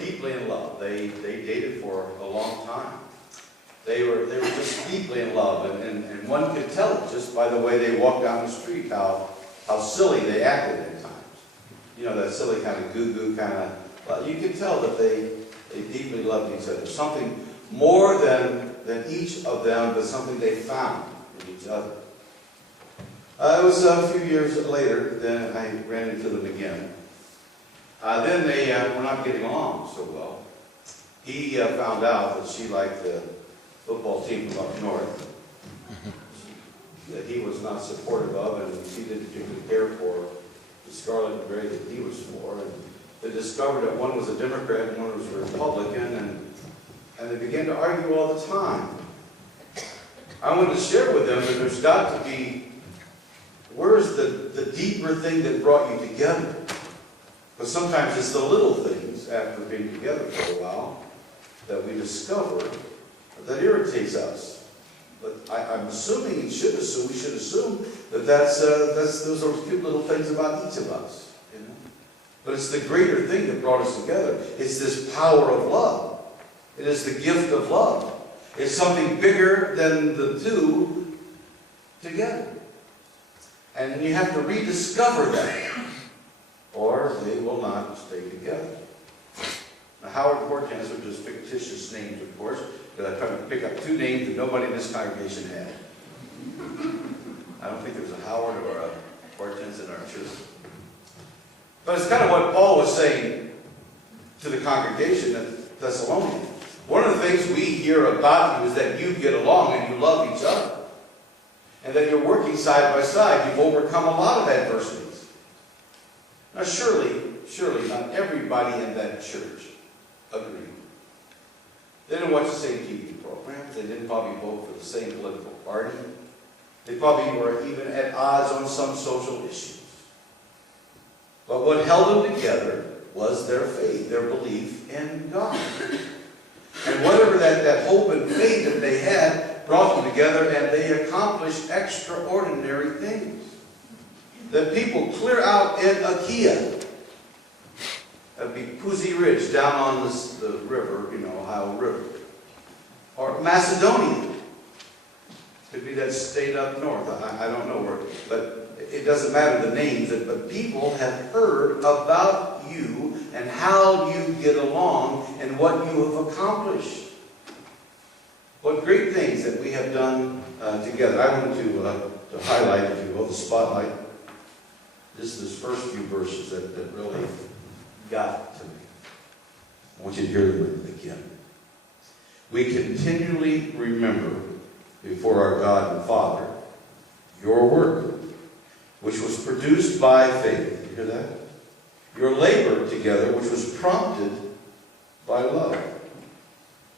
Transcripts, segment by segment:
deeply in love. They dated for a long time. They were just deeply in love, and one could tell it just by the way they walked down the street, how silly they acted at times. You know, that silly kind of goo-goo kind of, but you could tell that they deeply loved each other. Something more than each of them, but something they found in each other. It was a few years later that I ran into them again. Then they were not getting along so well. He found out that she liked the football team from up north that he was not supportive of, and she didn't particularly care for the scarlet and gray that he was for. And they discovered that one was a Democrat and one was a Republican, and they began to argue all the time. I wanted to share with them that there's got to be, where's the deeper thing that brought you together? But sometimes it's the little things after being together for a while that we discover that irritates us. But I'm assuming, we should assume that those are cute little things about each of us. You know? But it's the greater thing that brought us together. It's this power of love. It is the gift of love. It's something bigger than the two together. And you have to rediscover that, or they will not stay together. Now, Howard and Hortense are just fictitious names, of course, because I tried to pick up two names that nobody in this congregation had. I don't think there's a Howard or a Hortense in our church. But it's kind of what Paul was saying to the congregation at Thessalonians. One of the things we hear about you is that you get along and you love each other. And that you're working side by side. You've overcome a lot of adversities. Now surely not everybody in that church agreed. They didn't watch the same TV programs. They didn't probably vote for the same political party. They probably were even at odds on some social issues. But what held them together was their faith, their belief in God. And whatever that hope and faith that they had brought them together, and they accomplished extraordinary things. That people clear out in Achaia, that'd be Pussy Ridge, down on the river, Ohio River. Or Macedonia. Could be that state up north. I don't know where. But it doesn't matter the names. But people have heard about you and how you get along and what you have accomplished. What great things that we have done together. I wanted to highlight, if you will, the spotlight. This first few verses that really got to me. I want you to hear them again. We continually remember before our God and Father your work, which was produced by faith. You hear that? Your labor together, which was prompted by love.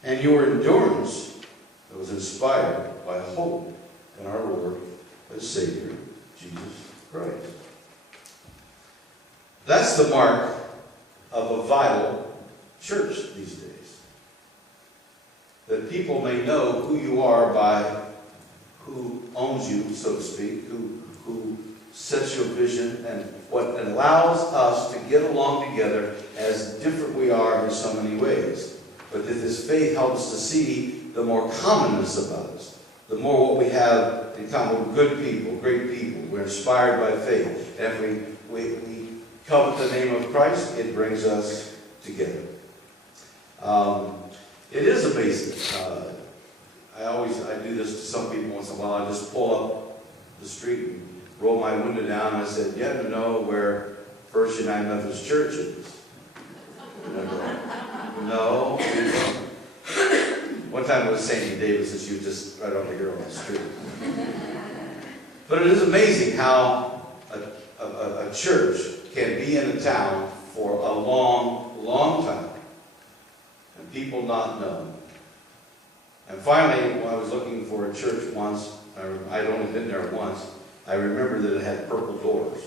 And your endurance that was inspired by hope in our Lord and Savior, Jesus Christ. That's the mark of a vital church these days. That people may know who you are by who owns you, so to speak, who sets your vision, and what allows us to get along together as different we are in so many ways. But that this faith helps to see the more commonness about us, the more what we have in common. We're good people, great people. We're inspired by faith. And if we covet the name of Christ, it brings us together. It is amazing. I do this to some people once in a while. I just pull up the street and roll my window down, and I said, "You have to know where First United Methodist Church is." And I go, "No, we don't." One time it was Sandy Davis, and she was just right over here on the street. But it is amazing how a church can be in a town for a long, long time, and people not know. And finally, when I was looking for a church once, I'd only been there once, I remember that it had purple doors.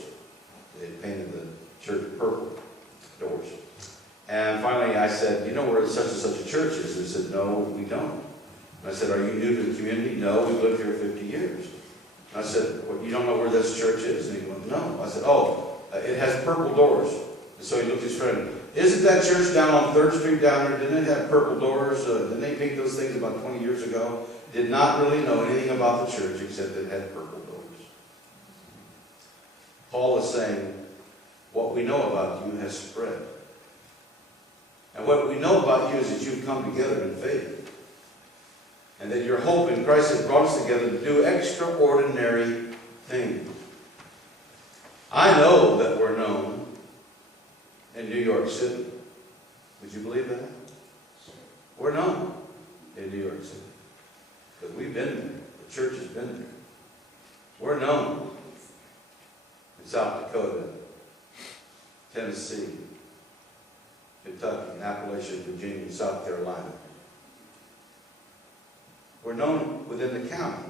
They had painted the church purple doors. And finally I said, "You know where such and such a church is?" They said, "No, we don't." And I said, "Are you new to the community?" "No, we've lived here 50 years. And I said, "Well, you don't know where this church is?" And he went, "No." I said, "Oh, it has purple doors." And so he looked at his friend. Isn't that church down on 3rd Street down there, didn't it have purple doors? Didn't they paint those things about 20 years ago? Did not really know anything about the church except it had purple doors. Paul is saying, what we know about you has spread. And what we know about you is that you've come together in faith. And that your hope in Christ has brought us together to do extraordinary things. I know that we're known in New York City. Would you believe that? We're known in New York City. Because we've been there. The church has been there. We're known in South Dakota, Tennessee, Kentucky, Appalachia, Virginia, South Carolina. We're known within the county.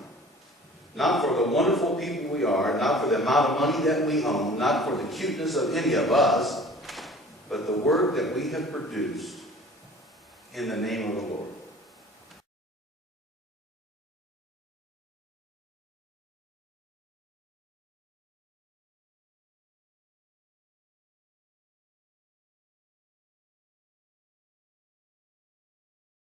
Not for the wonderful people we are, not for the amount of money that we own, not for the cuteness of any of us, but the work that we have produced in the name of the Lord.